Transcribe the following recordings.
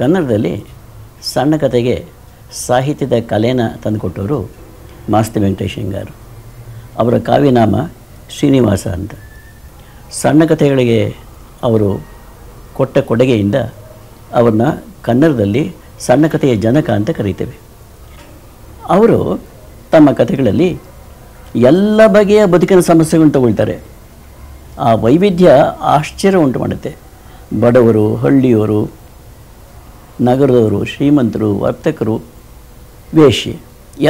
ಕನ್ನಡದಲ್ಲಿ ಸಣ್ಣ ಕಥೆಗೆ ಸಾಹಿತ್ಯದ ಕಲೆನ ತಂದುಕೊಟ್ಟವರು ಮಾಸ್ತಿ ವೆಂಕಟೇಶಯ್ಯಂಗಾರು. ಅವರ ಕಾವ್ಯನಾಮ ಶ್ರೀನಿವಾಸ ಅಂತ. ಸಣ್ಣ ಕಥೆಗಳಿಗೆ ಅವರು ಕೊಟ್ಟ ಕೊಡುಗೆಯಿಂದ ಅವ್ರನ್ನ ಕನ್ನಡದಲ್ಲಿ ಸಣ್ಣ ಕಥೆಯ ಜನಕ ಅಂತ ಕರೀತೇವೆ. ಅವರು ತಮ್ಮ ಕಥೆಗಳಲ್ಲಿ ಎಲ್ಲ ಬಗೆಯ ಬದುಕಿನ ಸಮಸ್ಯೆಗಳನ್ನು ತಗೊಳ್ತಾರೆ. ಆ ವೈವಿಧ್ಯ ಆಶ್ಚರ್ಯ ಉಂಟು ಮಾಡುತ್ತೆ. ಬಡವರು, ಹಳ್ಳಿಯವರು, ನಗರದವರು, ಶ್ರೀಮಂತರು, ವರ್ತಕರು, ವೇಶ್ಯೆ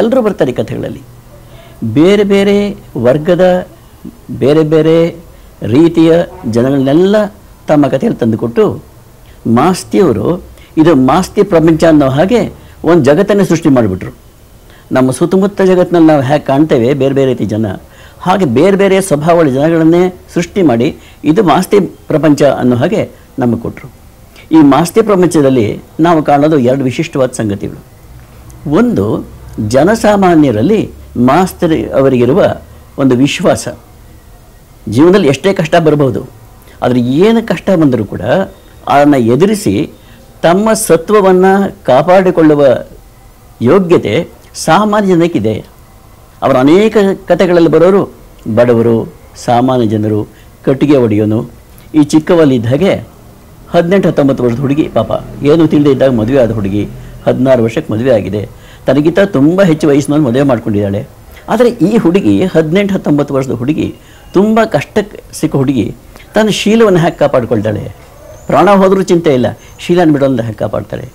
ಎಲ್ಲರೂ ಬರ್ತಾರೆ ಈ ಕಥೆಗಳಲ್ಲಿ. ಬೇರೆ ಬೇರೆ ವರ್ಗದ ಬೇರೆ ಬೇರೆ ರೀತಿಯ ಜನಗಳನ್ನೆಲ್ಲ ತಮ್ಮ ಕಥೆಯಲ್ಲಿ ತಂದುಕೊಟ್ಟು ಮಾಸ್ತಿಯವರು ಇದು ಮಾಸ್ತಿ ಪ್ರಪಂಚ ಅನ್ನೋ ಹಾಗೆ ಒಂದು ಜಗತ್ತನ್ನೇ ಸೃಷ್ಟಿ ಮಾಡಿಬಿಟ್ರು. ನಮ್ಮ ಸುತ್ತಮುತ್ತ ಜಗತ್ತಿನಲ್ಲಿ ನಾವು ಹೇಗೆ ಕಾಣ್ತೇವೆ ಬೇರೆ ಬೇರೆ ರೀತಿ ಜನ, ಹಾಗೆ ಬೇರೆ ಬೇರೆ ಸ್ವಭಾವಗಳ ಜನಗಳನ್ನೇ ಸೃಷ್ಟಿ ಮಾಡಿ ಇದು ಮಾಸ್ತಿ ಪ್ರಪಂಚ ಅನ್ನೋ ಹಾಗೆ ನಮಗೆ ಕೊಟ್ಟರು. ಈ ಮಾಸ್ತಿ ಪ್ರಪಂಚದಲ್ಲಿ ನಾವು ಕಾಣೋದು ಎರಡು ವಿಶಿಷ್ಟವಾದ ಸಂಗತಿಗಳು. ಒಂದು, ಜನಸಾಮಾನ್ಯರಲ್ಲಿ ಮಾಸ್ತಿ ಅವರಿಗಿರುವ ಒಂದು ವಿಶ್ವಾಸ. ಜೀವನದಲ್ಲಿ ಎಷ್ಟೇ ಕಷ್ಟ ಬರಬಹುದು, ಆದರೆ ಏನು ಕಷ್ಟ ಬಂದರೂ ಕೂಡ ಅದನ್ನು ಎದುರಿಸಿ ತಮ್ಮ ಸತ್ವವನ್ನು ಕಾಪಾಡಿಕೊಳ್ಳುವ ಯೋಗ್ಯತೆ ಸಾಮಾನ್ಯ ಜನಕ್ಕಿದೆ. ಅವರ ಅನೇಕ ಕಥೆಗಳಲ್ಲಿ ಬರೋರು ಬಡವರು, ಸಾಮಾನ್ಯ ಜನರು, ಕಟ್ಟಿಗೆ ಒಡೆಯೋನು. ಈ ಚಿಕ್ಕವಲ್ಲಿದ್ದ ಹಾಗೆ 18-19 ವರ್ಷದ ಹುಡುಗಿ, ಪಾಪ ಏನು ತಿಳಿದೇ ಇದ್ದಾಗ ಮದುವೆ ಆದ ಹುಡುಗಿ, 16 ವರ್ಷಕ್ಕೆ ಮದುವೆ ಆಗಿದೆ, ತನಗಿಂತ ತುಂಬ ಹೆಚ್ಚು ವಯಸ್ಸಿನಲ್ಲಿ ಮದುವೆ ಮಾಡ್ಕೊಂಡಿದ್ದಾಳೆ. ಆದರೆ ಈ ಹುಡುಗಿ 18-19 ವರ್ಷದ ಹುಡುಗಿ, ತುಂಬ ಕಷ್ಟಕ್ಕೆ ಸಿಕ್ಕ ಹುಡುಗಿ, ತನ್ನ ಶೀಲವನ್ನು ಹೇಗೆ ಕಾಪಾಡಿಕೊಳ್ತಾಳೆ? ಪ್ರಾಣ ಹೋದರೂ ಚಿಂತೆ ಇಲ್ಲ, ಶೀಲನ ಬಿಡೋಲ್ಲ ಹೇಗೆ ಕಾಪಾಡ್ತಾಳೆ?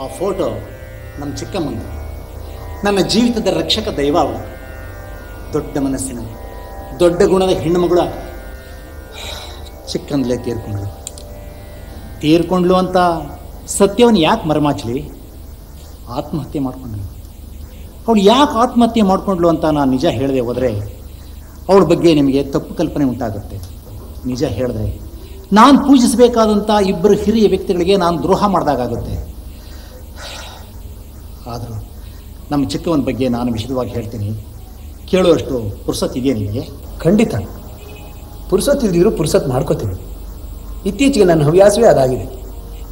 ಆ ಫೋಟೋ ನಮ್ಮ ಚಿಕ್ಕಮ್ಮಂದು. ನನ್ನ ಜೀವಿತದ ರಕ್ಷಕ ದೈವ ಅವಳು. ದೊಡ್ಡ ಮನಸ್ಸಿನ, ದೊಡ್ಡ ಗುಣದ ಹೆಣ್ಣುಮಗಳ ಚಿಕ್ಕಂದಲೇ ತೀರ್ಕೊಂಡ್ಲು ಅಂತ ಸತ್ಯವನ್ನು ಯಾಕೆ ಮರೆಮಾಚಲಿ? ಆತ್ಮಹತ್ಯೆ ಮಾಡ್ಕೊಂಡ್ಳು. ಅವಳು ಯಾಕೆ ಆತ್ಮಹತ್ಯೆ ಮಾಡ್ಕೊಂಡ್ಲು ಅಂತ ನಾನು ನಿಜ ಹೇಳದೆ ಹೋದರೆ ಅವಳ ಬಗ್ಗೆ ನಿಮಗೆ ತಪ್ಪು ಕಲ್ಪನೆ ಉಂಟಾಗುತ್ತೆ. ನಿಜ ಹೇಳಿದ್ರೆ ನಾನು ಪೂಜಿಸಬೇಕಾದಂಥ ಇಬ್ಬರು ಹಿರಿಯ ವ್ಯಕ್ತಿಗಳಿಗೆ ನಾನು ದ್ರೋಹ ಮಾಡಿದಾಗುತ್ತೆ. ಆದರೂ ನಮ್ಮ ಚಿಕ್ಕವನ ಬಗ್ಗೆ ನಾನು ವಿಶದವಾಗಿ ಹೇಳ್ತೀನಿ, ಕೇಳುವಷ್ಟು ಪುರ್ಸತ್ ಇದೆಯಾ ನಿಮಗೆ? ಖಂಡಿತ ಪುರ್ಸತ್ ಇಲ್ದಿದ್ರು ಪುರ್ಸತ್ ಮಾಡ್ಕೋತೀನಿ. ಇತ್ತೀಚೆಗೆ ನನ್ನ ಹವ್ಯಾಸವೇ ಅದಾಗಿದೆ.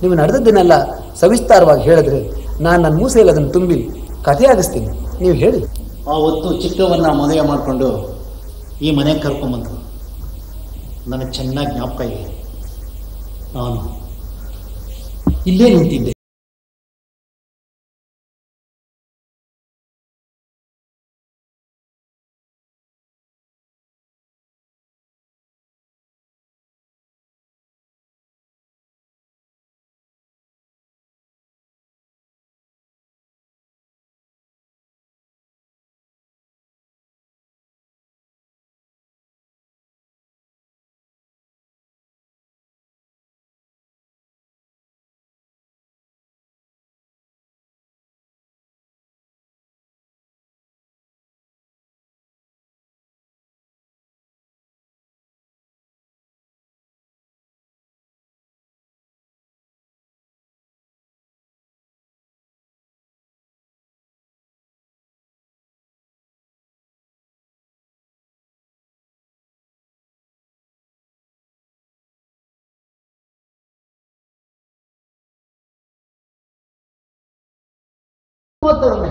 ನೀವು ನಡೆದದ್ದನ್ನೆಲ್ಲ ಸವಿಸ್ತಾರವಾಗಿ ಹೇಳಿದ್ರೆ ನಾನು ನನ್ನ ಮೂಸೆಯಲ್ಲಿ ಅದನ್ನು ತುಂಬಿ ಕಥೆ ಆಗಿಸ್ತೀನಿ. ನೀವು ಹೇಳಿ. ಆವತ್ತು ಚಿಕ್ಕವನ್ನ ಮದುವೆ ಮಾಡಿಕೊಂಡು ಈ ಮನೆಗೆ ಕರ್ಕೊಂಬಂದು ನನಗೆ ಚೆನ್ನಾಗಿ ಜ್ಞಾಪಕ ಇದೆ. ನಾನು ಇಲ್ಲೇ ನಿಂತಿದ್ದೆ.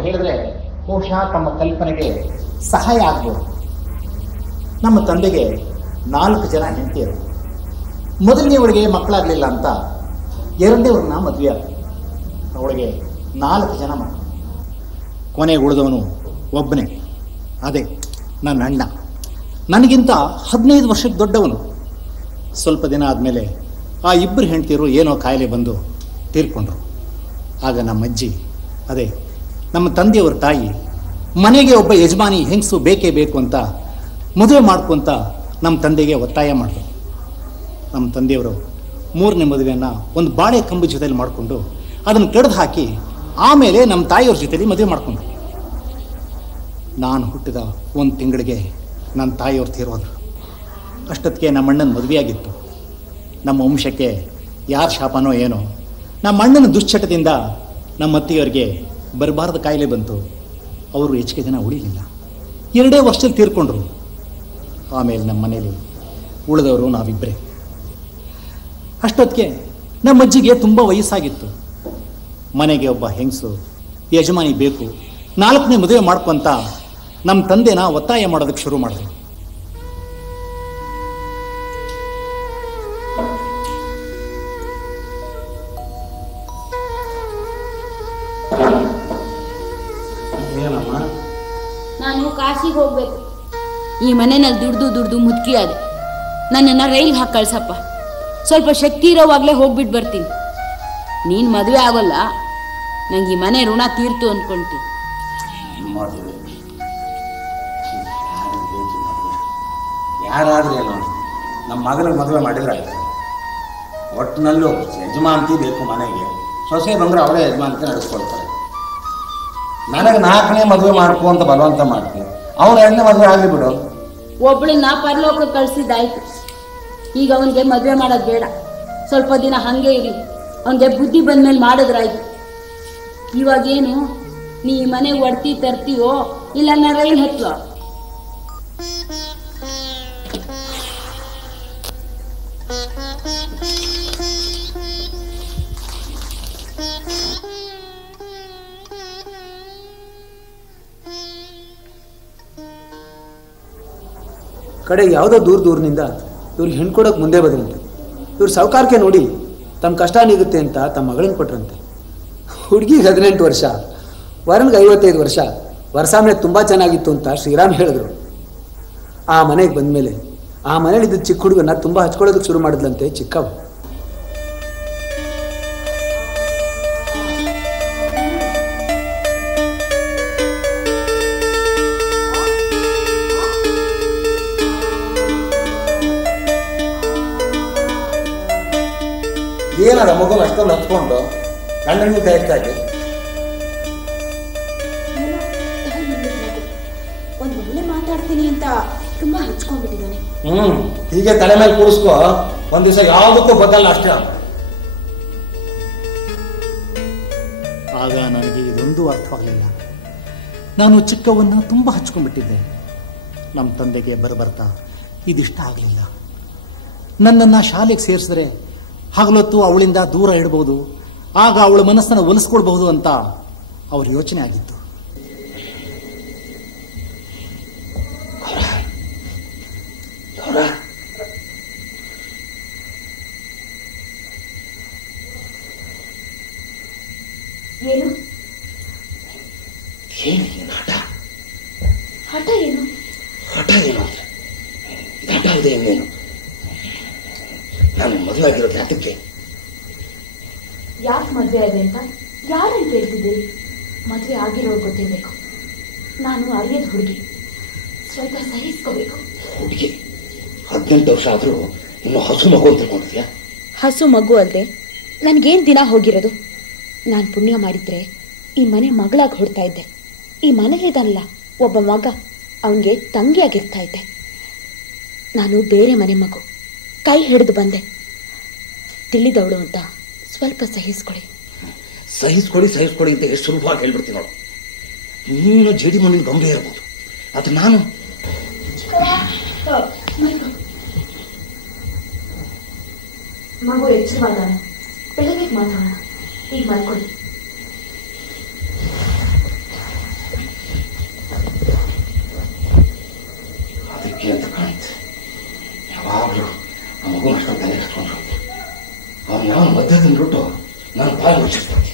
ಹೇಳಿದ್ರೆ ಬಹುಶಃ ತಮ್ಮ ಕಲ್ಪನೆಗೆ ಸಹಾಯ ಆಗ್ಬೋದು. ನಮ್ಮ ತಂದೆಗೆ 4 ಜನ ಹೆಂಡತಿಯರು. ಮೊದಲನೇವಳಿಗೆ ಮಕ್ಕಳಾಗಲಿಲ್ಲ ಅಂತ ಎರಡನೇವ್ರನ್ನ ಮದುವೆ ಆದ. ಅವಳಿಗೆ 4 ಜನ ಮಕ್ಕಳು. ಕೊನೆಗೆ ಉಳಿದವನು ಒಬ್ಬನೇ, ಅದೇ ನನ್ನ ಅಣ್ಣ. ನನಗಿಂತ 15 ವರ್ಷಕ್ಕೆ ದೊಡ್ಡವನು. ಸ್ವಲ್ಪ ದಿನ ಆದಮೇಲೆ ಆ ಇಬ್ಬರು ಹೆಂಡತಿಯರು ಏನೋ ಕಾಯಿಲೆ ಬಂದು ತೀರ್ಕೊಂಡ್ರು. ಆಗ ನಮ್ಮ ಅಜ್ಜಿ, ಅದೇ ನಮ್ಮ ತಂದೆಯವರ ತಾಯಿ, ಮನೆಗೆ ಒಬ್ಬ ಯಜಮಾನಿ ಹೆಂಗಸು ಬೇಕೇ ಬೇಕು ಅಂತ ಮದುವೆ ಮಾಡ್ಕೊಂತ ನಮ್ಮ ತಂದೆಗೆ ಒತ್ತಾಯ ಮಾಡಿದ್ರು. ನಮ್ಮ ತಂದೆಯವರು 3ನೇ ಮದುವೆಯನ್ನು ಒಂದು ಬಾಳೆ ಕಂಬಿ ಜೊತೆಯಲ್ಲಿ ಮಾಡಿಕೊಂಡು ಅದನ್ನು ಕಡ್ದು ಹಾಕಿ ಆಮೇಲೆ ನಮ್ಮ ತಾಯಿಯವ್ರ ಜೊತೆಲಿ ಮದುವೆ ಮಾಡಿಕೊಂಡ್ರು. ನಾನು ಹುಟ್ಟಿದ ಒಂದು ತಿಂಗಳಿಗೆ ನನ್ನ ತಾಯಿಯವ್ರು ತೀರೋದ್ರು. ಅಷ್ಟೊತ್ತಿಗೆ ನಮ್ಮ ಅಣ್ಣನ ಮದುವೆಯಾಗಿತ್ತು. ನಮ್ಮ ವಂಶಕ್ಕೆ ಯಾರ ಶಾಪನೋ ಏನೋ, ನಮ್ಮ ಅಣ್ಣನ ದುಶ್ಚಟದಿಂದ ನಮ್ಮ ಅತ್ತೆಯವರಿಗೆ ಬರಬಾರ್ದು ಕಾಯಿಲೆ ಬಂತು. ಅವರು ಹೆಚ್ಚಿಗೆ ದಿನ ಉಳಿಲಿಲ್ಲ. 2 ವರ್ಷದಲ್ಲಿ ತೀರ್ಕೊಂಡ್ರು. ಆಮೇಲೆ ನಮ್ಮ ಮನೇಲಿ ಉಳಿದವರು ನಾವಿಬ್ಬರೇ. ಅಷ್ಟೊತ್ತಿಗೆ ನಮ್ಮ ಅಜ್ಜಿಗೆ ತುಂಬ ವಯಸ್ಸಾಗಿತ್ತು. ಮನೆಗೆ ಒಬ್ಬ ಹೆಂಗಸು ಯಜಮಾನಿ ಬೇಕು, 4ನೇ ಮದುವೆ ಮಾಡ್ಕೊಂತ ನಮ್ಮ ತಂದೆನ ಒತ್ತಾಯ ಮಾಡೋದಕ್ಕೆ ಶುರು ಮಾಡಿದ್ರು. ನಾನು ಕಾಶಿಗೆ ಹೋಗ್ಬೇಕು. ಈ ಮನೆಯಲ್ಲಿ ದುಡ್ದು ಮುದುಕಿ ಆದೆ. ನನ್ನನ್ನು ರೈಲ್ಗೆ ಹಾಕಿ ಕಳ್ಸಪ್ಪ. ಸ್ವಲ್ಪ ಶಕ್ತಿ ಇರೋವಾಗಲೇ ಹೋಗ್ಬಿಟ್ಟು ಬರ್ತೀನಿ. ನೀನು ಮದುವೆ ಆಗೋಲ್ಲ, ನಂಗೆ ಈ ಮನೆ ಋಣ ತೀರ್ತು ಅಂದ್ಕೊಳ್ತೀನಿ. ಯಾರಾದ್ರೇನು ನಮ್ಮ ಮಗನಿಗೆ ಮದುವೆ ಮಾಡಿದ್ರೆ ಆಯ್ತು. ಒಟ್ಟಿನಲ್ಲೂ ಯಜಮಾನ್ತಿ ಬೇಕು ಮನೆಗೆ. ಸೊಸೆ ಬಂದರೆ ಅವರೇ ಯಜಮಾನ್ತಿ ನಡೆಸ್ಕೊಳ್ತಾರೆ. ನನಗೆ 4ನೇ ಮದುವೆ ಮಾಡ್ಕೊ ಅಂತ ಬಲವಂತ ಮಾಡ್ತೀನಿ. ಅವನು 2ನೇ ಮದುವೆ ಆಗಲಿ ಬಿಡು. ಒಬ್ಳನ್ನ ಪರಲೋಕಕ್ಕೆ ಕಳಿಸಿದ್ದಾಯ್ತು. ಈಗ ಅವನಿಗೆ ಮದುವೆ ಮಾಡೋದು ಬೇಡ. ಸ್ವಲ್ಪ ದಿನ ಹಾಗೆ ಇರಿ. ಅವನಿಗೆ ಬುದ್ಧಿ ಬಂದ್ಮೇಲೆ ಮಾಡಿದ್ರಾಯ್ತು. ಇವಾಗೇನು ನೀ ಮನೆಗೆ ಒಡ್ತಿ ತರ್ತೀಯೋ ಇಲ್ಲ ನಾ ರೈಲ್ ಹತ್ತುವ? ಕಡೆ ಯಾವುದೋ ದೂರದಿಂದ ಇವ್ರಿಗೆ ಹೆಣ್ಣು ಕೊಡೋಕೆ ಮುಂದೆ ಬಂದ್ರಂತೆ. ಇವ್ರು ಸಾವುಕಾರಕ್ಕೆ ನೋಡಿ ತಮ್ಮ ಕಷ್ಟ ನೀಗುತ್ತೆ ಅಂತ ತಮ್ಮ ಮಗಳನ್ನ ಕೊಟ್ರಂತೆ. ಹುಡುಗಿಗೆ 18 ವರ್ಷ, ವರನ್ಗೆ 55 ವರ್ಷ. ವರ್ಷಾಮನೆ ತುಂಬ ಚೆನ್ನಾಗಿತ್ತು ಅಂತ ಶ್ರೀರಾಮ್ ಹೇಳಿದ್ರು. ಆ ಮನೆಗೆ ಬಂದಮೇಲೆ ಆ ಮನೇಲಿದ್ದ ಚಿಕ್ಕ ಹುಡುಗನ ತುಂಬ ಹಚ್ಕೊಳ್ಳೋದಕ್ಕೆ ಶುರು ಮಾಡಿದ್ಲಂತೆ ಚಿಕ್ಕವ. ಏನದ ಮಗುನ ಅಷ್ಟೊಂದು ಹಚ್ಕೊಂಡು ಕಣ್ಣಿಗೆ ಹೆಚ್ಚಾಗಿ ಒಂದು ಒಳ್ಳೆ ಮಾತಾಡ್ತೀನಿ ಅಂತ ತುಂಬಾ ಹಚ್ಕೊಂಡ್ಬಿಟ್ಟಿದ್ದಾನೆ. ಹೀಗೆ ತಲೆ ಮೇಲೆ ಕೂರಿಸ್ಕೊ. ಒಂದ್ ದಿವಸ ಯಾವುದಕ್ಕೂ ಬದಲ್ಲ ಅಷ್ಟೇ. ಆಗ ನನಗೆ ಇದೊಂದು ಅರ್ಥವಾಗಲಿಲ್ಲ. ನಾನು ಚಿಕ್ಕವನ್ನ ತುಂಬ ಹಚ್ಕೊಂಡ್ಬಿಟ್ಟಿದ್ದೆ. ನಮ್ಮ ತಂದೆಗೆ ಬರ್ತಾ ಇದಿಷ್ಟ ಆಗಲಿಲ್ಲ. ನನ್ನನ್ನು ಶಾಲೆಗೆ ಸೇರಿಸಿದ್ರೆ ಹಗಲೊತ್ತು ಅವಳಿಂದ ದೂರ ಇಡಬಹುದು, ಆಗ ಅವಳ ಮನಸ್ಸನ್ನು ಒಲಿಸ್ಕೊಳ್ಬಹುದು ಅಂತ ಅವ್ರ ಯೋಚನೆ ಆಗಿತ್ತು. ಏನು ಹಠ? ಹಠ ಏನು? ಹಠ ಏನು? ಹಠ ಉದಯವೇನು? ನಾನು ಮದುವೆ ಆಗಿರೋದು ಯಾತಕ್ಕೆ? ಯಾಕೆ ಮದುವೆ ಆಗಿದೆ ಅಂತ ಯಾರಂತ ಹೇಳ್ತಿದ್ದೀರಿ? ಮದುವೆ ಆಗಿರೋರು ಗೊತ್ತಿರಬೇಕು. ನಾನು ಅರಿಯದ ಹುಡುಗಿ, ಸ್ವಲ್ಪ ಸಹಿಸ್ಕೋಬೇಕು. ಹುಡುಗಿ 18 ವರ್ಷ ಆದ್ರೂ ಇನ್ನು ಹಸು ಮಗು ಅಂತ ತಿಳ್ಕೊಂಡಿದ್ಯಾ? ಹಸು ಮಗು ಅಲ್ಲದೆ ನನ್ಗೇನ್ ದಿನ ಹೋಗಿರೋದು? ನಾನು ಪುಣ್ಯ ಮಾಡಿದ್ರೆ ಈ ಮನೆ ಮಗಳಾಗಿ ಹೊಡ್ತಾ ಇದ್ದೆ. ಈ ಮನೇಲಿದಲ್ಲ ಒಬ್ಬ ಮಗ, ಅವನಿಗೆ ತಂಗಿಯಾಗಿರ್ತಾ ಇದ್ದೆ. ನಾನು ಬೇರೆ ಮನೆ ಮಗು, ಕೈ ಹಿಡಿದು ಬಂದೆ. ತಿಳಿದವಳು ಅಂತ ಸ್ವಲ್ಪ ಸಹಿಸ್ಕೊಳ್ಳಿ. ಸಹಿಸ್ಕೊಳ್ಳಿ ಅಂತ ಎಷ್ಟು ಸುಲಭವಾಗಿ ಹೇಳ್ಬಿಡ್ತೀನಿ ನೋಡು. ನೀನು ಜೇಡಿ ಮಣ್ಣಿನ ಗೊಂಬೆ ಇರಬಹುದು, ಅದು ನಾನು. ಮಗು ಎಚ್ಚರವಾದ ಬೆಳಗ್ಗೆ ಮಾತಾಡೋಣ. ಈಗ ಮಾಡ್ಕೊಳ್ಳಿ. ಅದಕ್ಕೆ ಅಂತ ಕಾಣುತ್ತೆ ಯಾವಾಗಲೂ ಆ ಮಗು ಅಷ್ಟೊಂದು ತಲೆ ಕಟ್ಕೊಂಡು ಅವ್ರು ಯಾವ ಮಧ್ಯ ತಂದ್ಬಿಟ್ಟು ನಾನು ಬಾಯಿ ಮುಚ್ಚಿರ್ತೀನಿ.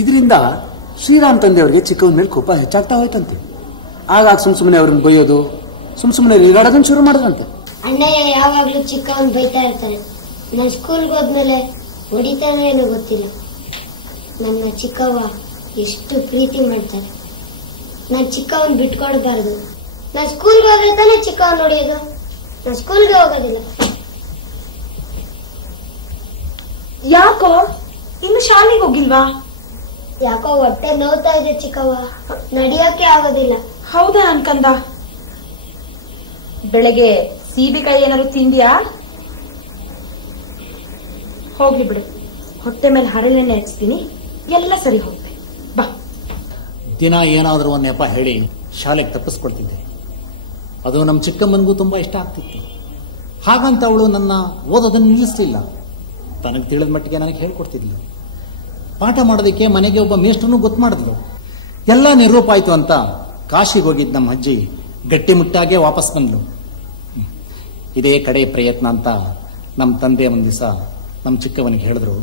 ಇದರಿಂದ ಶ್ರೀರಾಮ್ ತಂದೆಯವರಿಗೆ ಚಿಕ್ಕವನ ಮೇಲೆ ಕೋಪ ಹೆಚ್ಚಾಗ್ತಾ ಹೋಯ್ತಂತೆ. ಆಗಾಗ ಸುಮ್ಮನೆ ಅವ್ರನ್ನ ಬೈಯೋದು, ಸುಮ್ಮನೆ ರೀಗಾಡೋದನ್ನ ಶುರು ಮಾಡಿದ್ರಂತೆ. ಅಣ್ಣಯ್ಯ ಯಾವಾಗ್ಲೂ ಚಿಕ್ಕವನ್ ಬೈತಾ ಇರ್ತಾನೆ. ನಾನು ಸ್ಕೂಲ್ಗೆ ಹೋದ್ಮೇಲೆ ಹೊಡಿತಾನೋ ಏನೋ ಗೊತ್ತಿಲ್ಲ. ನನ್ನ ಚಿಕ್ಕವ್ವ ಎಷ್ಟು ಪ್ರೀತಿ ಮಾಡ್ತಾರೆ. ನಾನು ಚಿಕ್ಕವನ್ ಬಿಟ್ಕೊಡ್ಬಾರ್ದು. ನಾನು ಸ್ಕೂಲ್ಗೆ ಹೋದ್ರೆ ತಾನೇ ಚಿಕ್ಕವನ್ ಹೊಡಿಯೋದು. ನಾನು ಸ್ಕೂಲ್ಗೆ ಹೋಗೋದಿಲ್ಲ. ಯಾಕೋ ಇನ್ನು ಇನ್ನು ಶಾಲೆಗೆ ಹೋಗಿಲ್ವಾ? ಯಾಕೋ ಹೊಟ್ಟೆ ನೋವ್ತಾ ಇದೆ ಚಿಕ್ಕವ್ವ, ನಡಿಯೋಕೆ ಆಗೋದಿಲ್ಲ. ಹೌದಾ ಅನ್ಕಂದ? ಬೆಳಗ್ಗೆ ಸೀಬೆಕಾಯಿ ಏನಾದ್ರು ತಿಂದ್ಯಾ? ಹೋಗ್ಲಿ ಬಿಡು, ಹೊಟ್ಟೆ ಮೇಲೆ ಹರಳೆಣ್ಣೆ ಹಚ್ತೀನಿ, ಎಲ್ಲ ಸರಿ ಹೋಗುತ್ತೆ. ಬಾ. ದಿನ ಏನಾದರೂ ಒಂದು ನೆಪ ಹೇಳಿ ಶಾಲೆಗೆ ತಪ್ಪಿಸ್ಕೊಳ್ತಿದ್ದೆ. ಅದು ನಮ್ಮ ಚಿಕ್ಕಮ್ಮನಿಗೂ ತುಂಬಾ ಇಷ್ಟ ಆಗ್ತಿತ್ತು. ಹಾಗಂತ ಅವಳು ನನ್ನ ಓದೋದನ್ನು ನಿಲ್ಲಿಸಲಿಲ್ಲ. ತನಗೆ ತಿಳಿದ ಮಟ್ಟಿಗೆ ನನಗೆ ಹೇಳ್ಕೊಡ್ತಿದ್ಲು. ಪಾಠ ಮಾಡೋದಕ್ಕೆ ಮನೆಗೆ ಒಬ್ಬ ಮೇಷ್ಟ್ರನ್ನು ಗೊತ್ತು ಮಾಡಿದ್ಲು. ಎಲ್ಲ ನಿರೂಪಾಯ್ತು ಅಂತ ಕಾಶಿಗೆ ಹೋಗಿದ್ದು ನಮ್ಮ ಅಜ್ಜಿ ಗಟ್ಟಿಮುಟ್ಟಾಗೆ ವಾಪಸ್ ಬಂದ್ಲು. ಇದೇ ಕಡೆ ಪ್ರಯತ್ನ ಅಂತ ನಮ್ಮ ತಂದೆ ಒಂದು ದಿವಸ ನಮ್ಮ ಚಿಕ್ಕವನಿಗೆ ಹೇಳಿದ್ರು.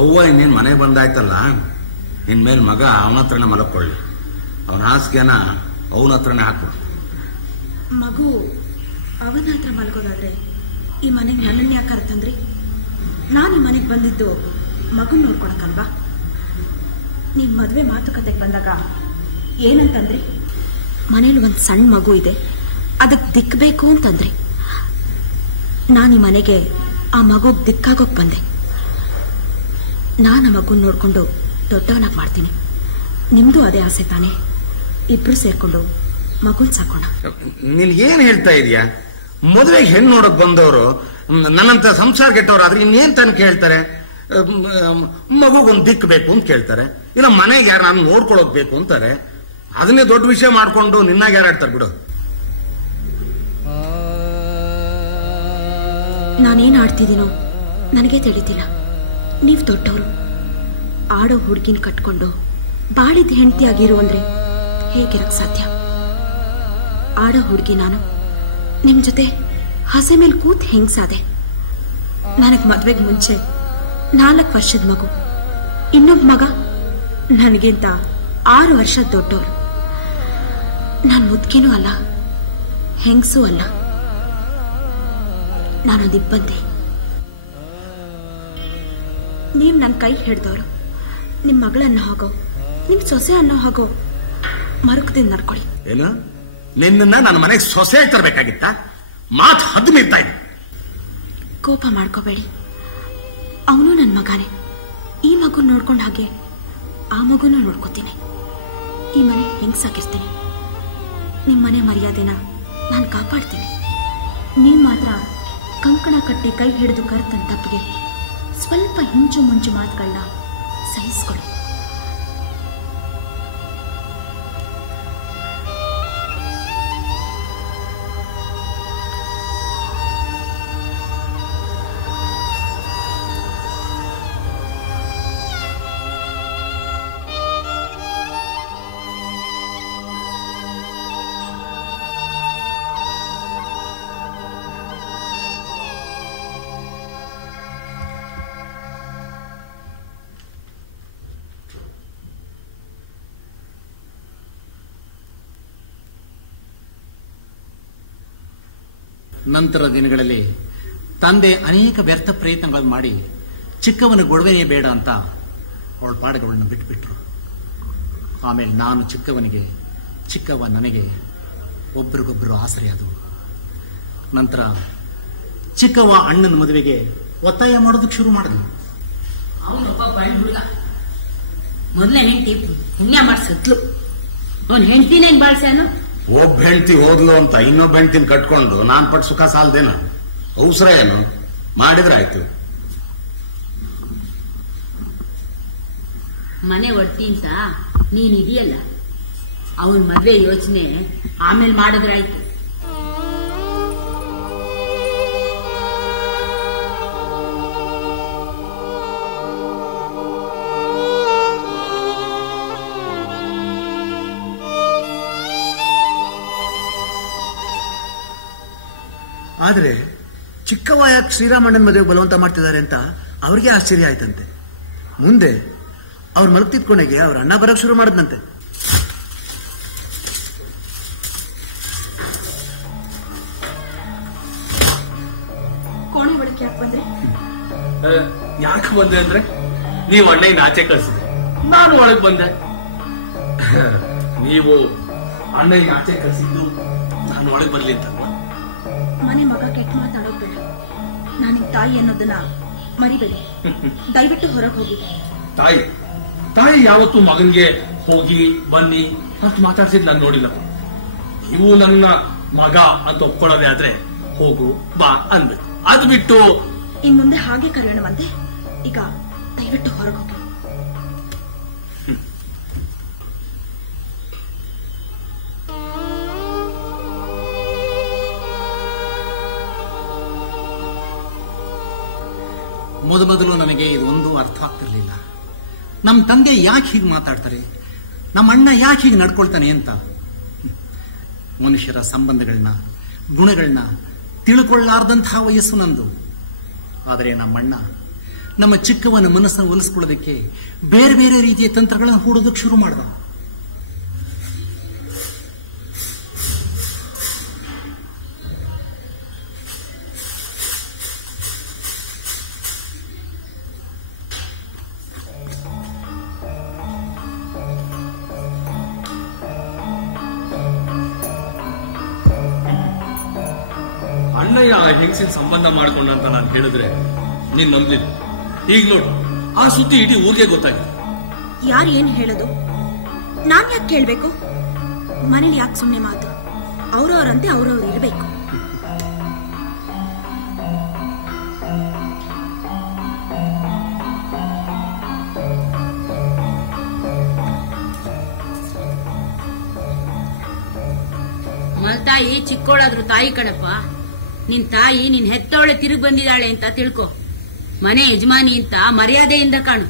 ಅವ್ವ ಇನ್ನೇನು ಮನೆಗೆ ಬಂದಾಯ್ತಲ್ಲ, ಇನ್ಮೇಲೆ ಮಗ ಅವನ ಹತ್ರನೇ ಮಲಕ್ಕೊಳ್ಳಿ. ಅವನ ಹಾಸಿಗೆನ ಅವನ ಹತ್ರನೇ ಹಾಕು. ಮಗು ಅವನ ಹತ್ರ ಮಲ್ಕೋದಾದ್ರೆ ಈ ಮನೆಗೆ ನನ್ನನ್ನು ಯಾಕೆ ಕರೆತಂದ್ರಿ? ನಾನು ಈ ಮನೆಗೆ ಬಂದಿದ್ದು ಮಗುನ್ ನೋಡ್ಕೊಳಕಲ್ವಾ? ನೀವು ಮದುವೆ ಮಾತುಕತೆಗೆ ಬಂದಾಗ ಏನಂತಂದ್ರಿ? ಮನೇಲಿ ಒಂದು ಸಣ್ಣ ಮಗು ಇದೆ, ಅದಕ್ಕೆ ದಿಕ್ಕಬೇಕು ಅಂತಂದ್ರಿ. ನಾನು ಈ ಮನೆಗೆ ಆ ಮಗುಗೆ ದಿಕ್ಕಾಗೋಕ್ ಬಂದೆ. ನಾನು ಆ ಮಗುನ್ ನೋಡ್ಕೊಂಡು ದೊಡ್ಡವನಾಗಿ ಮಾಡ್ತೀನಿ. ನಿಮ್ದು ಅದೇ ಆಸೆ ತಾನೆ? ಇಬ್ರು ಸೇರ್ಕೊಂಡು ಮಗುನ್ ಸಾಕೋಣ. ನೀನ್ ಏನ್ ಹೇಳ್ತಾ ಇದೀಯಾ? ಮದುವೆಗೆ ಹೆಣ್ಣು ನೋಡಕ್ ಬಂದವರು ನನ್ನಂತ ಸಂಸಾರ ಕೆಟ್ಟವ್ರಾದ್ರೆ ಇನ್ನೇನ್ ತನಕ ಹೇಳ್ತಾರೆ? ಮಗುಗೊಂದು ದಿಕ್ಕು ಬೇಕು ಅಂತ ಕೇಳ್ತಾರೆ, ಇಲ್ಲ ಮನೆಗೆ ಯಾರು ನಾನು ನೋಡ್ಕೊಳೋಗ್ಬೇಕು ಅಂತಾರೆ. ಅದನ್ನೇ ದೊಡ್ಡ ವಿಷಯ ಮಾಡ್ಕೊಂಡು ನಿನ್ನಾಗ ಯಾರಾಡ್ತಾರೆ ಬಿಡು. ನಾನೇನ್ ಆಡ್ತಿದ್ದೀನೋ ನನಗೆ ತಿಳಿದಿಲ್ಲ. ನೀವ್ ದೊಡ್ಡವರು. ಆಡೋ ಹುಡುಗಿನ ಕಟ್ಕೊಂಡು ಬಾಳಿದ ಹೆಂಡತಿಯಾಗಿರು ಅಂದ್ರೆ ಹೇಗಿರಕ್ ಸಾಧ್ಯ? ಆಡೋ ಹುಡುಗಿ ನಾನು ನಿಮ್ ಜೊತೆ ಹಸೆ ಮೇಲೆ ಕೂತ್ ಹೆಂಗ್ಸಾದೆ. ನನಗ್ ಮದ್ವೆಗೆ ಮುಂಚೆ 4 ವರ್ಷದ ಮಗು, ಇನ್ನೊಬ್ಬ ಮಗ ನನಗಿಂತ 6 ವರ್ಷದ ದೊಡ್ಡವರು. ನಾನ್ ಮುದ್ಕಿನೂ ಅಲ್ಲ, ಹೆಂಗ್ಸೂ ಅಲ್ಲ, ನಾನೊಂದು ಇಬ್ಬಂದಿ. ನೀವ್ ನನ್ನ ಕೈ ಹಿಡ್ದವ್ರು. ನಿಮ್ ಮಗಳನ್ನ ಹೋಗೋ, ನಿಮ್ ಸೊಸೆ ಅನ್ನೋ ಹೋಗೋ ಮರುಕದಿಂದ ನಡ್ಕೊಳ್ಳಿ. ಏನು ನಿನ್ನ ನನ್ನ ಮನೆಗೆ ಸೊಸೆ ತರಬೇಕಾಗಿತ್ತ? ಮಾತು ಹದ್ದು ಮೀರ್ತಾ ಇದೆ. ಕೋಪ ಮಾಡ್ಕೋಬೇಡಿ, ಅವನು ನನ್ನ ಮಗನೇ. ಈ ಮಗು ನೋಡ್ಕೊಂಡ ಹಾಗೆ ಆ ಮಗುನ ನೋಡ್ಕೋತೀನಿ. ಈ ಮನೆ ಹೆಂಗ್ಸಾಕಿರ್ತೀನಿ. ನಿಮ್ ಮನೆ ಮರ್ಯಾದೆನ ನಾನು ಕಾಪಾಡ್ತೀನಿ. ನೀವ್ ಮಾತ್ರ ಕಂಕಣ ಕಟ್ಟಿ ಕೈ ಹಿಡಿದು ಕರ್ತನ್ ತಪ್ಪಿಗೆ ಸ್ವಲ್ಪ ಹಿಂಚು ಮುಂಚು ಮಾತುಗಳನ್ನ ಸಹಿಸ್ಕೊಳ್ಳಿ. ನಂತರ ದಿನಗಳಲ್ಲಿ ತಂದೆ ಅನೇಕ ವ್ಯರ್ಥ ಪ್ರಯತ್ನಗಳನ್ನು ಮಾಡಿ ಚಿಕ್ಕವನ ಗೊಡವೆಯೇ ಬೇಡ ಅಂತ ಅವಳ ಪಾಡುಗಳನ್ನು ಬಿಟ್ಟುಬಿಟ್ರು. ಆಮೇಲೆ ನಾನು ಚಿಕ್ಕವನಿಗೆ, ಚಿಕ್ಕವ ನನಗೆ ಒಬ್ರಿಗೊಬ್ರು ಆಸರೆಯಾದವು. ನಂತರ ಚಿಕ್ಕವ ಅಣ್ಣನ ಮದುವೆಗೆ ಒತ್ತಾಯ ಮಾಡೋದಕ್ಕೆ ಶುರು ಮಾಡಿದ್ಲು. ಅವನೊಬ್ಬ ಬಳ್ಳ ಹುಡುಗ, ಮೊದಲೇ ಹೆಂಡತಿ ಪುಣ್ಯ ಮಾಡಿಸತ್ಲು. ಅವನ್ ಹೆಂಡತಿನ ಬಾಳ್ಸ್ಯಾನು. ಒಬ್ಬ ಹೆಂಡತಿ ಹೋದ್ಲು ಅಂತ ಇನ್ನೊಬ್ಬ ಹೆಂಡತಿನ ಕಟ್ಕೊಂಡು ನಾನ್ ಪಟ್ಟು ಸುಖ ಸಾಲ್ದೇನ? ಅವಸರ ಏನು? ಮಾಡಿದ್ರೆ ಆಯ್ತು. ಮನೆ ಒಡ್ತಿ ಅಂತ ನೀನ್ ಇದೆಯಲ್ಲ, ಅವನ್ ಮದ್ವೆ ಯೋಚನೆ ಆಮೇಲೆ ಮಾಡಿದ್ರಾಯ್ತು. ಆದರೆ ಚಿಕ್ಕವ ಯಾಕೆ ಶ್ರೀರಾಮಣ್ಣನ ಮದುವೆಗೆ ಬಲವಂತ ಮಾಡ್ತಿದ್ದಾರೆ ಅಂತ ಅವ್ರಿಗೆ ಆಶ್ಚರ್ಯ ಆಯ್ತಂತೆ. ಮುಂದೆ ಅವ್ರು ಮಲಗ್ತಿದ್ದ ಕೊನೆಗೆ ಅವ್ರ ಅಣ್ಣ ಬರೋಕ್ ಶುರು ಮಾಡಿದ್ನಂತೆ. ಕೋಣೆ ಒಳಕ್ಕೆ ಯಾಕೆ ಬಂದ್ರೆ? ಯಾಕೆ ಬಂದೆ ಅಂದ್ರೆ ನೀವು ಅಣ್ಣಯ್ಯನ ಆಚೆ ಕಳಿಸಿದೆ, ನಾನು ಒಳಗೆ ಬಂದೆ. ನೀವು ಅಣ್ಣಯ್ಯನ ಆಚೆ ಕಳಿಸಿದ್ದು ನಾನು ಒಳಗೆ ಬರ್ಲಿ ಅಂತಲ್ವಾ? ಮನೆ ಮಗ ಕೆಟ್ಟ ಮಾತಾಡೋದು ಬೇಡ. ನಾನು ತಾಯಿ ಅನ್ನೋದನ್ನ ಮರಿಬೇಡಿ. ದಯವಿಟ್ಟು ಹೊರಗೆ ಹೋಗಿ. ತಾಯಿ ಯಾವತ್ತು ಮಗನ್ಗೆ ಹೋಗಿ ಬನ್ನಿ ಅಂತ ಮಾತಾಡ್ಸಿದ್ ನಾನು ನೋಡಿಲ್ಲ. ನೀವು ನನ್ನ ಮಗ ಅಂತ ಒಪ್ಕೊಳ್ಳೋದೇ ಆದ್ರೆ ಹೋಗು ಬಾ ಅನ್ಬೇಕು. ಅದು ಬಿಟ್ಟು ಇನ್ ಮುಂದೆ ಹಾಗೆ ಕರೆಯೋಣವಂತೆ. ಈಗ ದಯವಿಟ್ಟು ಹೊರಗೆ ಹೋಗಿ. ಮೊದಲು ನನಗೆ ಇದೊಂದು ಅರ್ಥ ಆಗ್ತಿರ್ಲಿಲ್ಲ. ನಮ್ಮ ತಂದೆ ಯಾಕೆ ಹೀಗೆ ಮಾತಾಡ್ತಾರೆ, ನಮ್ಮ ಅಣ್ಣ ಯಾಕೆ ಹೀಗೆ ನಡ್ಕೊಳ್ತಾನೆ ಅಂತ. ಮನುಷ್ಯರ ಸಂಬಂಧಗಳನ್ನ, ಗುಣಗಳನ್ನ ತಿಳ್ಕೊಳ್ಳಾರ್ದಂತಹ ವಯಸ್ಸು ನಂದು. ಆದರೆ ನಮ್ಮಣ್ಣ ನಮ್ಮ ಚಿಕ್ಕವನ ಮನಸ್ಸನ್ನು ಒಲಿಸ್ಕೊಳ್ಳೋದಕ್ಕೆ ಬೇರೆ ಬೇರೆ ರೀತಿಯ ತಂತ್ರಗಳನ್ನು ಹೂಡೋದಕ್ಕೆ ಶುರು ಮಾಡ್ದ. ಅಣ್ಣಯ್ಯ ಹೆಂಗಸಿನ ಸಂಬಂಧ ಮಾಡ್ಕೊಂಡ ಅಂತ ನಾನು ಹೇಳಿದ್ರೆ ನೀನ್ ನಂಬಲಿಲ್ಲ. ಈಗ ನೋಡು, ಆ ಸುದ್ದಿ ಇಡೀ ಊರಿಗೆ ಗೊತ್ತಾಗಿದೆ. ಯಾರು ಏನ್ ಹೇಳೋದು? ನಾನ್ ಯಾಕೆ ಕೇಳ್ಬೇಕು? ಮನೇಲಿ ಯಾಕೆ ಸುಮ್ಮನೆ ಮಾತು? ಅವ್ರವ್ರಂತೆ ಅವ್ರವ್ರು ಇರಬೇಕು. ಮಲ್ತಾಯಿ ಚಿಕ್ಕೋಳಾದ್ರು ತಾಯಿ ಕಣಪ್ಪ. ನಿನ್ ತಾಯಿ ನಿನ್ ಹೆತ್ತವಳೆ ತಿರುಗಿ ಬಂದಿದ್ದಾಳೆ ಅಂತ ತಿಳ್ಕೊ. ಮನೆ ಯಜಮಾನಿ ಅಂತ ಮರ್ಯಾದೆಯಿಂದ ಕಾಣು.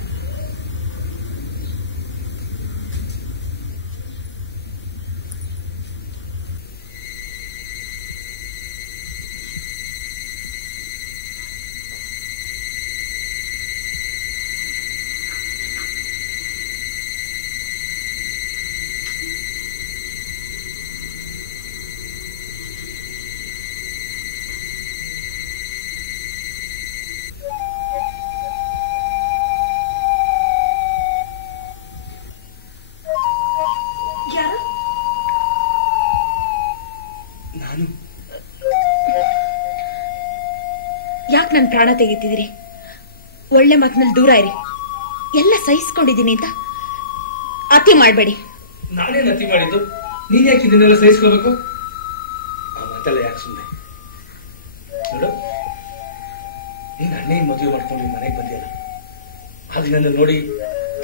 ಯಾಕೆ ನನ್ನ ಪ್ರಾಣ ತೆಗಿತಿದ್ದೀರಿ? ಒಳ್ಳೆ ಮಾತಿನಲ್ಲಿ ದೂರ ಇರಿ. ಎಲ್ಲ ಸಹಿಸ್ಕೊಂಡಿದ್ದೀನಿ ಅಂತ ಅತಿ ಮಾಡಬೇಡಿ. ನಾನೇನು ಅತಿ ಮಾಡಿದ್ದು? ನೀನ್ ಯಾಕೆ ಇದನ್ನೆಲ್ಲ ಸಹಿಸ್ಕೋಬೇಕು? ಆ ಮಾತೆಲ್ಲ ಯಾಕೆ ಸುಮ್ಮನೆ? ನೋಡು, ನೀನ್ ಅಣ್ಣಯ್ಯನ ಮದುವೆ ಮಾಡ್ಕೊಂಡು ನಿಮ್ ಮನೆಗೆ ಬಂದಿಯಲ್ಲ, ಆಗ ನನ್ನ ನೋಡಿ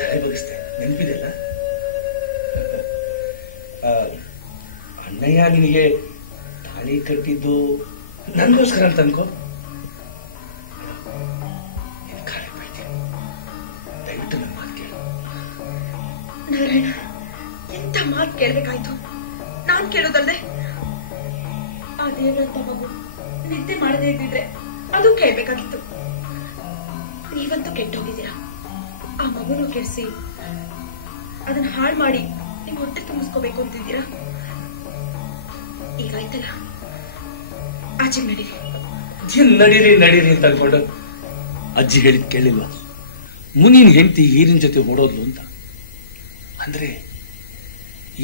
ತಲೆ ಬಗ್ಗಿಸ್ತೆ, ನೆನಪಿದೆಲ್ಲ? ಅಣ್ಣಯ್ಯ ನಿನಗೆ ತಾಳಿ ಕಟ್ಟಿದ್ದು ನನಗೋಸ್ಕರ ಅಂತ ಅನ್ಕೋ. ದಯವಿಟ್ಟು ನನ್ನ ಮಾತು ಕೇಳು. ನಾರಾಯಣ, ಎಂತ ಮಾತು ಕೇಳ್ಬೇಕಾಯ್ತು? ನಾನ್ ಕೇಳೋದಲ್ದೆ ಆ ದೇವರಂತ ಮಗು ನಿದ್ದೆ ಮಾಡದೇ ಇದ್ದಿದ್ರೆ ಅದು ಕೇಳ್ಬೇಕಾಗಿತ್ತು. ನೀವಂತೂ ಕೆಟ್ಟೋಗಿದ್ದೀರಾ. ಆ ಮಗುನು ಕೆಡಿಸಿ ಅದನ್ನ ಹಾಳು ಮಾಡಿ ನಿಮ್ ಹೊಟ್ಟೆ ತುಂಬಿಸ್ಕೋಬೇಕು ಅಂತಿದ್ದೀರಾ. ಈಗಾಯ್ತಲ್ಲ, ಆಚೆ ನಡೀರಿ. ನಡೀರಿ ನಡೀರಿ ಅಂತ ಅನ್ಕೊಂಡು ಅಜ್ಜಿ ಹೇಳಿದ್ ಕೇಳಿಲ್ವಾ? ಮುನಿನ್ ಹೆಂಡತಿ ಈರಿನ ಜೊತೆ ಓಡೋದ್ಲು ಅಂತ. ಅಂದ್ರೆ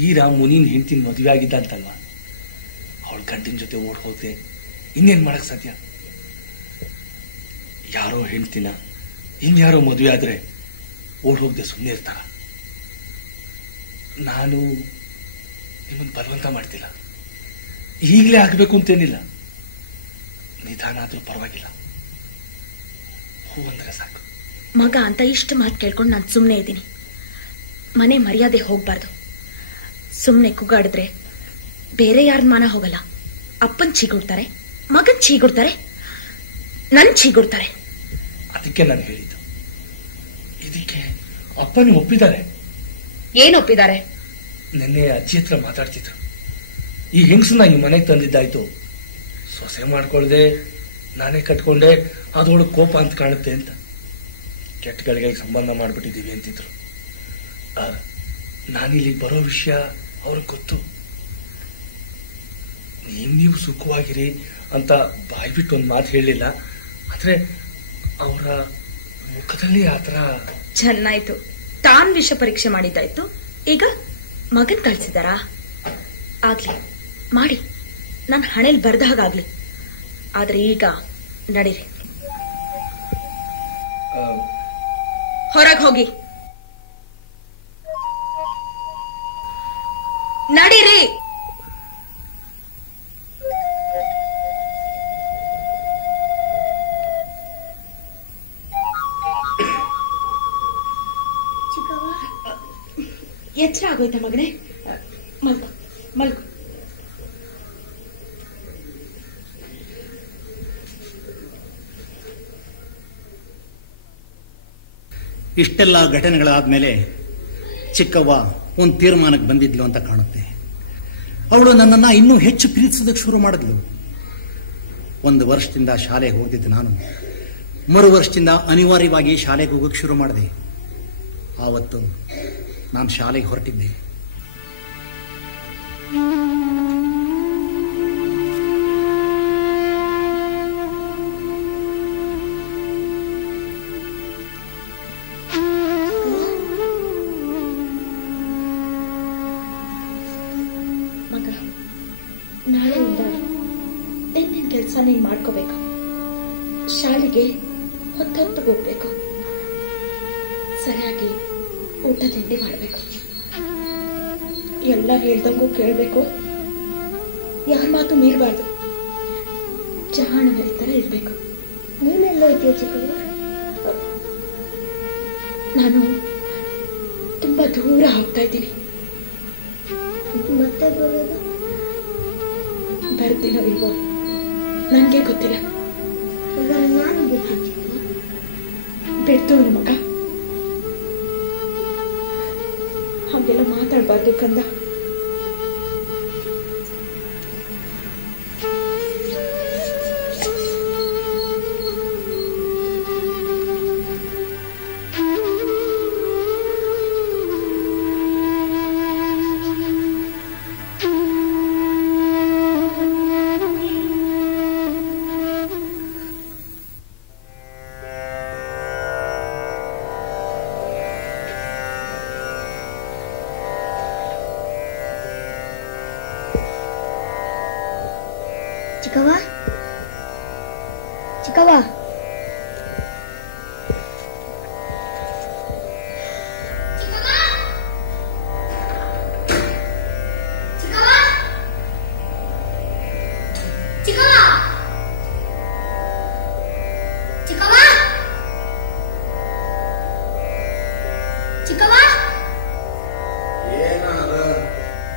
ಈರ ಮುನಿನ್ ಹೆಂಡತಿನ ಮದುವೆ ಆಗಿದ್ದ ಅಂತಲ್ವಾ? ಅವಳ ಗಂಡಿನ ಜೊತೆ ಓಡ್ ಹೋದ್ರೆ ಇನ್ನೇನ್ ಮಾಡಕ್ ಸಾಧ್ಯ? ಯಾರೋ ಹೆಂಡತಿನ ಇನ್ಯಾರೋ ಮದುವೆ ಆದ್ರೆ ಓಡ್ ಹೋಗದೆ ಸುಮ್ಮನೆ ಇರ್ತಾರ? ನಾನು ನಿಮ್ಮನ್ನು ಬಲವಂತ ಮಾಡ್ತಿಲ್ಲ, ಈಗಲೇ ಆಗ್ಬೇಕು ಅಂತೇನಿಲ್ಲ. ನಿಧಾನ ಆದ್ರೂ ಪರವಾಗಿಲ್ಲ, ಹೂವಂದ್ರೆ ಸಾಕು. ಮಗ ಅಂತ ಇಷ್ಟು ಮಾತು ಕೇಳ್ಕೊಂಡು ನಾನು ಸುಮ್ಮನೆ ಇದ್ದೀನಿ. ಮನೆ ಮರ್ಯಾದೆ ಹೋಗ್ಬಾರ್ದು. ಸುಮ್ಮನೆ ಕೂಗಾಡಿದ್ರೆ ಬೇರೆ ಯಾರ ಮಾನ ಹೋಗಲ್ಲ. ಅಪ್ಪನ್ ಚೀಗುಡ್ತಾರೆ, ಮಗನ್ ಚೀಗುಡ್ತಾರೆ, ನನ್ ಚೀಗುಡ್ತಾರೆ. ಅದಕ್ಕೆ ನಾನು ಹೇಳಿದ್ದು. ಇದಕ್ಕೆ ಅಪ್ಪನ ಒಪ್ಪಿದ್ದಾರೆ. ಏನ್ ಒಪ್ಪಿದ್ದಾರೆ? ನಿನ್ನೆ ಅಜ್ಜಿ ಹತ್ರ ಮಾತಾಡ್ತಿದ್ರು. ಈ ಹೆಂಗಸನ್ನ ಈ ಮನೆಗೆ ತಂದಿದ್ದಾಯ್ತು, ಸೊಸೆ ಮಾಡ್ಕೊಳ್ದೆ ನಾನೇ ಕಟ್ಕೊಂಡೆ, ಅದೊಳಗೆ ಕೋಪ ಅಂತ ಕಾಣುತ್ತೆ ಅಂತ. ಕೆಟ್ಟಗಳಿಗೆ ಸಂಬಂಧ ಮಾಡ್ಬಿಟ್ಟಿದೀವಿ ಅಂತಿದ್ರು. ನಾನಿಲ್ಲಿಗೆ ಬರೋ ವಿಷಯ ಅವ್ರಿಗೆ ಗೊತ್ತು. ನೀವು ಸುಖವಾಗಿರಿ ಅಂತ ಬಾಯ್ಬಿಟ್ಟು ಒಂದು ಮಾತು ಹೇಳಲಿಲ್ಲ. ಆದ್ರೆ ಅವರ ಮುಖದಲ್ಲಿ ಆತರ ಚೆನ್ನಾಯ್ತು. ತಾನ್ ವಿಷ ಪರೀಕ್ಷೆ ಮಾಡಿದ್ದಾಯ್ತು, ಈಗ ಮಗನ್ ಕಳ್ಸಿದಾರಾ? ಆಗ್ಲಿ ಮಾಡಿ, ನಾನು ಹಣೆಲ್ ಬರ್ದ ಹಾಗಾಗ್ಲಿ. ಆದ್ರೆ ಈಗ ನಡೀರಿ, ಹೊರಗೆ ಹೋಗಿ ನಡೀರಿ. ಎಚ್ಚರ ಆಗೋಯ್ತಾ ಮಗನೇ? ಮಲ್ಕೊ ಮಲ್ಕೊ. ಇಷ್ಟೆಲ್ಲ ಘಟನೆಗಳಾದ್ಮೇಲೆ ಚಿಕ್ಕವ್ವ ಒಂದು ತೀರ್ಮಾನಕ್ಕೆ ಬಂದಿದ್ಲು ಅಂತ ಕಾಣುತ್ತೆ. ಅವಳು ನನ್ನನ್ನು ಇನ್ನೂ ಹೆಚ್ಚು ಪ್ರೀತಿಸೋದಕ್ಕೆ ಶುರು ಮಾಡಿದ್ಲು. 1 ವರ್ಷದಿಂದ ಶಾಲೆಗೆ ಹೋಗ್ತಿದ್ದೆ ನಾನು, ಮರು ವರ್ಷದಿಂದ ಅನಿವಾರ್ಯವಾಗಿ ಶಾಲೆಗೆ ಹೋಗೋಕೆ ಶುರು ಮಾಡಿದೆ. ಆವತ್ತು ನಾನು ಶಾಲೆಗೆ ಹೊರಟಿದ್ದೆ. ಮಗ, ನಾಳೆಯಿಂದ ನಿನ್ನ ಕೆಲಸ ನೀನು ಮಾಡ್ಕೋಬೇಕು. ಶಾಲೆಗೆ ಹೊತ್ತೊತ್ತಿಗೆ ಹೋಗ್ಬೇಕು. ಸರಿಯಾಗಿ ಊಟ ತಿಂಡಿ ಮಾಡಬೇಕು. ಎಲ್ಲ ಹೇಳ್ದಂಗೂ ಕೇಳಬೇಕು. ಯಾರ ಮಾತು ಮೀರಬಾರ್ದು. ಜಾಣ ತರ ಇರ್ಬೇಕು. ನೀನೆಲ್ಲ ಇದೆಯಾ ಚಿಕ್ಕವ್ವ? ನಾನು ತುಂಬಾ ದೂರ ಹೋಗ್ತಾ ಇದ್ದೀನಿ. ಮತ್ತೆ ಬರೋದು? ಬರ್ತೀನೋ ಇಲ್ವೋ ನನಗೆ ಗೊತ್ತಿಲ್ಲ. ನಾನು ಬಿಡ್ತೀನಿ ಬಿಡ್ತು ಮಗ, ಹಾಗೆಲ್ಲ ಮಾತಾಡ್ಬಾರ್ದು ಕಂದ. ಚಿಕ್ಕವ್ವ, ಚಿಕ್ಕವ್ವ,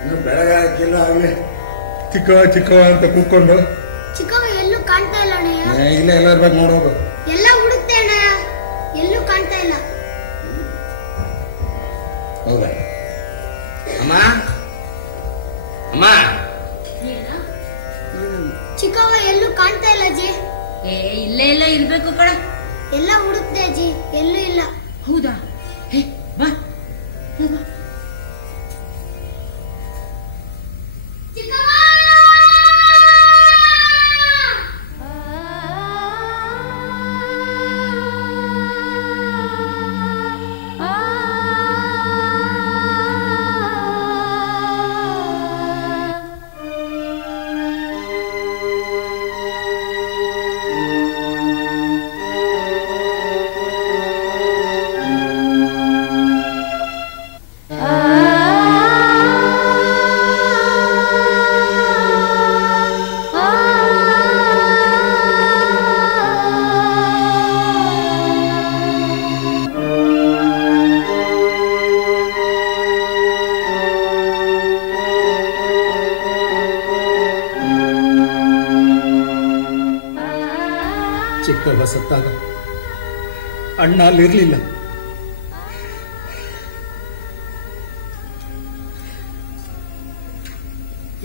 ಇನ್ನು ಬೆಳಗಾಗಿಲ್ಲ ಆಗಲಿ ಚಿಕ್ಕವ ಚಿಕ್ಕವ ಅಂತ ಕೂತ್ಕೊಂಡು. ಚಿಕ್ಕವ್ವ ಎಲ್ಲೂ ಕಾಣ್ತಾ ಇಲ್ಲ ಅಣ್ಣಯ್ಯ. ಇಲ್ಲ ಎಲ್ಲ ಇರ್ಬೇಕು ನೋಡೋದು. ಎಲ್ಲ ಹುಡುಕ್ತೆ ಅಣ್ಣಯ್ಯ, ಎಲ್ಲೂ ಕಾಣ್ತಾ ಇಲ್ಲ. ಹೌದಾ ಅಮ್ಮ? ಅಮ್ಮ, ಚಿಕ್ಕವ್ವ ಎಲ್ಲೂ ಕಾಣ್ತಾ ಇಲ್ಲ ಅಜ್ಜಿ. ಇಲ್ಲೇ ಇಲ್ಲ ಇರ್ಬೇಕು ಕಣ. ಎಲ್ಲ ಹುಡುಕ್ತೆ ಅಜ್ಜಿ, ಎಲ್ಲೂ ಇಲ್ಲ. ಹೌದಾ? ಬಾ ಬಾ. ಚಿಕ್ಕವ್ವ ಸತ್ತಾಗ ಅಣ್ಣ ಅಲ್ಲಿರ್ಲಿಲ್ಲ.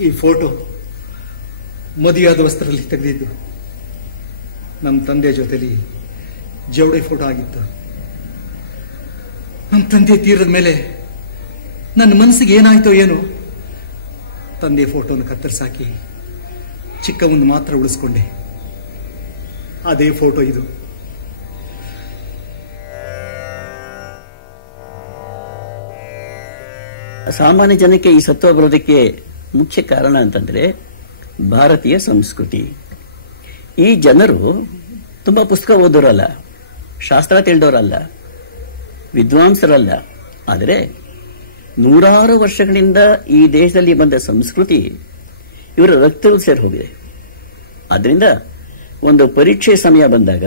ಈ ಫೋಟೋ ಮದುವೆಯಾದ ವಸ್ತ್ರದಲ್ಲಿ ತೆಗೆದಿದ್ದು. ನಮ್ಮ ತಂದೆ ಜೊತೆಲಿ ಜವಳಿ ಫೋಟೋ ಆಗಿತ್ತು. ನಮ್ಮ ತಂದೆ ತೀರದ ಮೇಲೆ ನನ್ನ ಮನಸ್ಸಿಗೆ ಏನಾಯ್ತೋ ಏನೋ, ತಂದೆ ಫೋಟೋನ ಕತ್ತರಿಸಾಕಿ ಚಿಕ್ಕವೊಂದು ಮಾತ್ರ ಉಳಿಸ್ಕೊಂಡೆ. ಅದೇ ಫೋಟೋ ಇದು. ಸಾಮಾನ್ಯ ಜನಕ್ಕೆ ಈ ಸತ್ವ ಬರೋದಕ್ಕೆ ಮುಖ್ಯ ಕಾರಣ ಅಂತಂದ್ರೆ ಭಾರತೀಯ ಸಂಸ್ಕೃತಿ. ಈ ಜನರು ತುಂಬಾ ಪುಸ್ತಕ ಓದೋರಲ್ಲ, ಶಾಸ್ತ್ರ ತಿಳಿದವರಲ್ಲ, ವಿದ್ವಾಂಸರಲ್ಲ. ಆದರೆ ನೂರಾರು ವರ್ಷಗಳಿಂದ ಈ ದೇಶದಲ್ಲಿ ಬಂದ ಸಂಸ್ಕೃತಿ ಇವರ ರಕ್ತದಲ್ಲಿ ಸೇರಿ ಹೋಗಿದೆ. ಆದ್ರಿಂದ ಒಂದು ಪರೀಕ್ಷೆ ಸಮಯ ಬಂದಾಗ,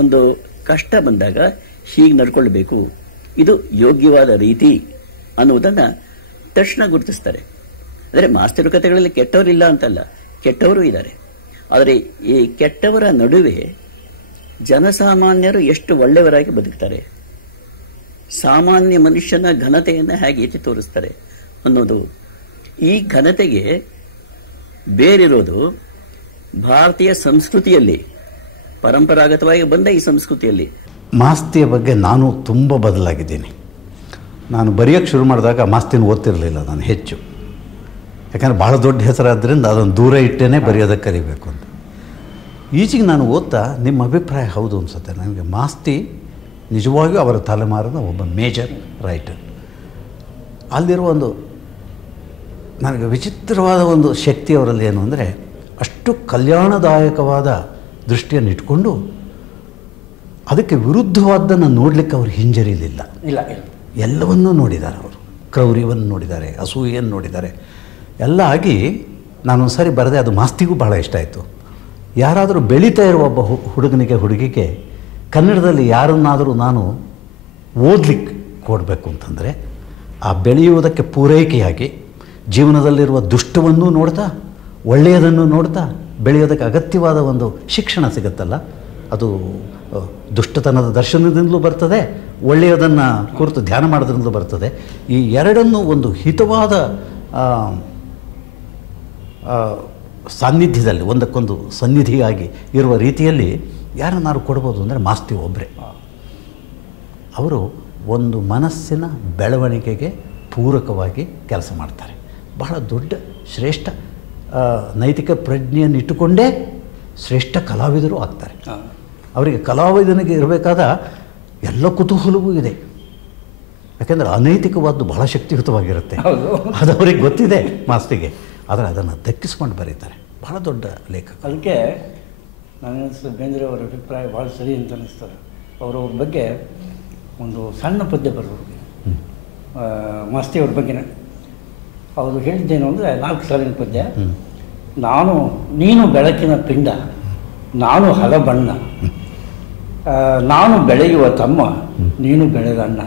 ಒಂದು ಕಷ್ಟ ಬಂದಾಗ ಹೀಗೆ ನಡ್ಕೊಳ್ಬೇಕು, ಇದು ಯೋಗ್ಯವಾದ ರೀತಿ ಅನ್ನುವುದನ್ನ ತಕ್ಷಣ ಗುರುತಿಸ್ತಾರೆ. ಅಂದರೆ ಮಾಸ್ತಿರುಕತೆಗಳಲ್ಲಿ ಕೆಟ್ಟವರಿಲ್ಲ ಅಂತಲ್ಲ, ಕೆಟ್ಟವರು ಇದ್ದಾರೆ. ಆದರೆ ಈ ಕೆಟ್ಟವರ ನಡುವೆ ಜನಸಾಮಾನ್ಯರು ಎಷ್ಟು ಒಳ್ಳೆಯವರಾಗಿ ಬದುಕ್ತಾರೆ, ಸಾಮಾನ್ಯ ಮನುಷ್ಯನ ಘನತೆಯನ್ನು ಹೇಗೆ ಎತ್ತಿ ತೋರಿಸ್ತಾರೆ ಅನ್ನೋದು. ಈ ಘನತೆಗೆ ಬೇರಿರೋದು ಭಾರತೀಯ ಸಂಸ್ಕೃತಿಯಲ್ಲಿ, ಪರಂಪರಾಗತವಾಗಿ ಬಂದ ಈ ಸಂಸ್ಕೃತಿಯಲ್ಲಿ. ಮಾಸ್ತಿಯ ಬಗ್ಗೆ ನಾನು ತುಂಬ ಬದಲಾಗಿದ್ದೀನಿ. ನಾನು ಬರೆಯೋಕ್ಕೆ ಶುರು ಮಾಡಿದಾಗ ಮಾಸ್ತಿನ ಓದ್ತಿರಲಿಲ್ಲ ನಾನು ಹೆಚ್ಚು. ಯಾಕಂದರೆ ಭಾಳ ದೊಡ್ಡ ಹೆಸರಾದ್ದರಿಂದ ಅದನ್ನು ದೂರ ಇಟ್ಟೇ ಬರೆಯೋದಕ್ಕೆ ಕಲಿಬೇಕು ಅಂತ. ಈಚೆಗೆ ನಾನು ಓದ್ತಾ ನಿಮ್ಮ ಅಭಿಪ್ರಾಯ ಹೌದು ಅನಿಸುತ್ತೆ ನನಗೆ. ಮಾಸ್ತಿ ನಿಜವಾಗಿಯೂ ಅವರ ತಲೆಮಾರಿನ ಒಬ್ಬ ಮೇಜರ್ ರೈಟರ್. ಅಲ್ಲಿರುವ ಒಂದು ನನಗೆ ವಿಚಿತ್ರವಾದ ಒಂದು ಶಕ್ತಿ ಅವರಲ್ಲಿ ಏನು ಅಂದರೆ, ಅಷ್ಟು ಕಲ್ಯಾಣದಾಯಕವಾದ ದೃಷ್ಟಿಯನ್ನು ಇಟ್ಕೊಂಡು ಅದಕ್ಕೆ ವಿರುದ್ಧವಾದ್ದನ್ನು ನೋಡಲಿಕ್ಕೆ ಅವರು ಹಿಂಜರಿಲಿಲ್ಲ. ಇಲ್ಲ, ಎಲ್ಲವನ್ನೂ ನೋಡಿದ್ದಾರೆ ಅವರು. ಕ್ರೌರ್ಯವನ್ನು ನೋಡಿದ್ದಾರೆ, ಅಸೂಯೆಯನ್ನು ನೋಡಿದ್ದಾರೆ. ಎಲ್ಲ ಆಗಿ ನಾನೊಂದು ಸಾರಿ ಬರೆದೆ, ಅದು ಮಾಸ್ತಿಗೂ ಭಾಳ ಇಷ್ಟ ಆಯಿತು. ಯಾರಾದರೂ ಬೆಳೀತಾ ಇರುವ ಒಬ್ಬ ಹುಡುಗಿಗೆ ಕನ್ನಡದಲ್ಲಿ ಯಾರನ್ನಾದರೂ ನಾನು ಓದಲಿಕ್ಕೆ ಕೊಡಬೇಕು ಅಂತಂದರೆ, ಆ ಬೆಳೆಯುವುದಕ್ಕೆ ಪೂರೈಕೆಯಾಗಿ ಜೀವನದಲ್ಲಿರುವ ದುಷ್ಟವನ್ನೂ ನೋಡ್ತಾ ಒಳ್ಳೆಯದನ್ನು ನೋಡ್ತಾ ಬೆಳೆಯೋದಕ್ಕೆ ಅಗತ್ಯವಾದ ಒಂದು ಶಿಕ್ಷಣ ಸಿಗುತ್ತಲ್ಲ, ಅದು ದುಷ್ಟತನದ ದರ್ಶನದಿಂದಲೂ ಬರ್ತದೆ, ಒಳ್ಳೆಯದನ್ನು ಕುರಿತು ಧ್ಯಾನ ಮಾಡೋದ್ರಿಂದಲೂ ಬರ್ತದೆ. ಈ ಎರಡನ್ನೂ ಒಂದು ಹಿತವಾದ ಸಾನ್ನಿಧ್ಯದಲ್ಲಿ, ಒಂದಕ್ಕೊಂದು ಸನ್ನಿಧಿಯಾಗಿ ಇರುವ ರೀತಿಯಲ್ಲಿ ಯಾರನ್ನಾರು ಕೊಡ್ಬೋದು ಅಂದರೆ ಮಾಸ್ತಿ ಒಬ್ಬರೇ. ಅವರು ಒಂದು ಮನಸ್ಸಿನ ಬೆಳವಣಿಗೆಗೆ ಪೂರಕವಾಗಿ ಕೆಲಸ ಮಾಡ್ತಾರೆ. ಬಹಳ ದೊಡ್ಡ ಶ್ರೇಷ್ಠ ನೈತಿಕ ಪ್ರಜ್ಞೆಯನ್ನು ಇಟ್ಟುಕೊಂಡೇ ಶ್ರೇಷ್ಠ ಕಲಾವಿದರು ಆಗ್ತಾರೆ. ಅವರಿಗೆ ಕಲಾವಿದನಿಗೆ ಇರಬೇಕಾದ ಎಲ್ಲ ಕುತೂಹಲವೂ ಇದೆ. ಯಾಕೆಂದರೆ ಅನೈತಿಕವಾದ್ದು ಬಹಳ ಶಕ್ತಿಯುತವಾಗಿರುತ್ತೆ, ಅದು ಅವ್ರಿಗೆ ಗೊತ್ತಿದೆ ಮಾಸ್ತಿಗೆ. ಆದರೆ ಅದನ್ನು ದಕ್ಕಿಸ್ಕೊಂಡು ಬರೀತಾರೆ. ಬಹಳ ದೊಡ್ಡ ಲೇಖಕ. ಅದಕ್ಕೆ ನನಗನ್ನಿಸ್ತದೆ ಬೇಂದ್ರೆ ಅವರ ಅಭಿಪ್ರಾಯ ಭಾಳ ಸರಿ ಅಂತ ಅನ್ನಿಸ್ತದೆ. ಅವರ ಬಗ್ಗೆ ಒಂದು ಸಣ್ಣ ಪದ್ಯ ಬರೋರಿಗೆ ಮಾಸ್ತಿಯವ್ರ ಬಗ್ಗೆನೇ ಅವರು ಹೇಳಿದ್ದೇನು ಅಂದರೆ 4 ಸಾಲಿನ ಪದ್ಯ. ನೀನು ಬೆಳಕಿನ ಪಿಂಡ, ನಾನು ಹಲಬಣ್ಣ, ನಾನು ಬೆಳೆಯುವ ತಮ್ಮ, ನೀನು ಬೆಳೆದ ಅಣ್ಣ.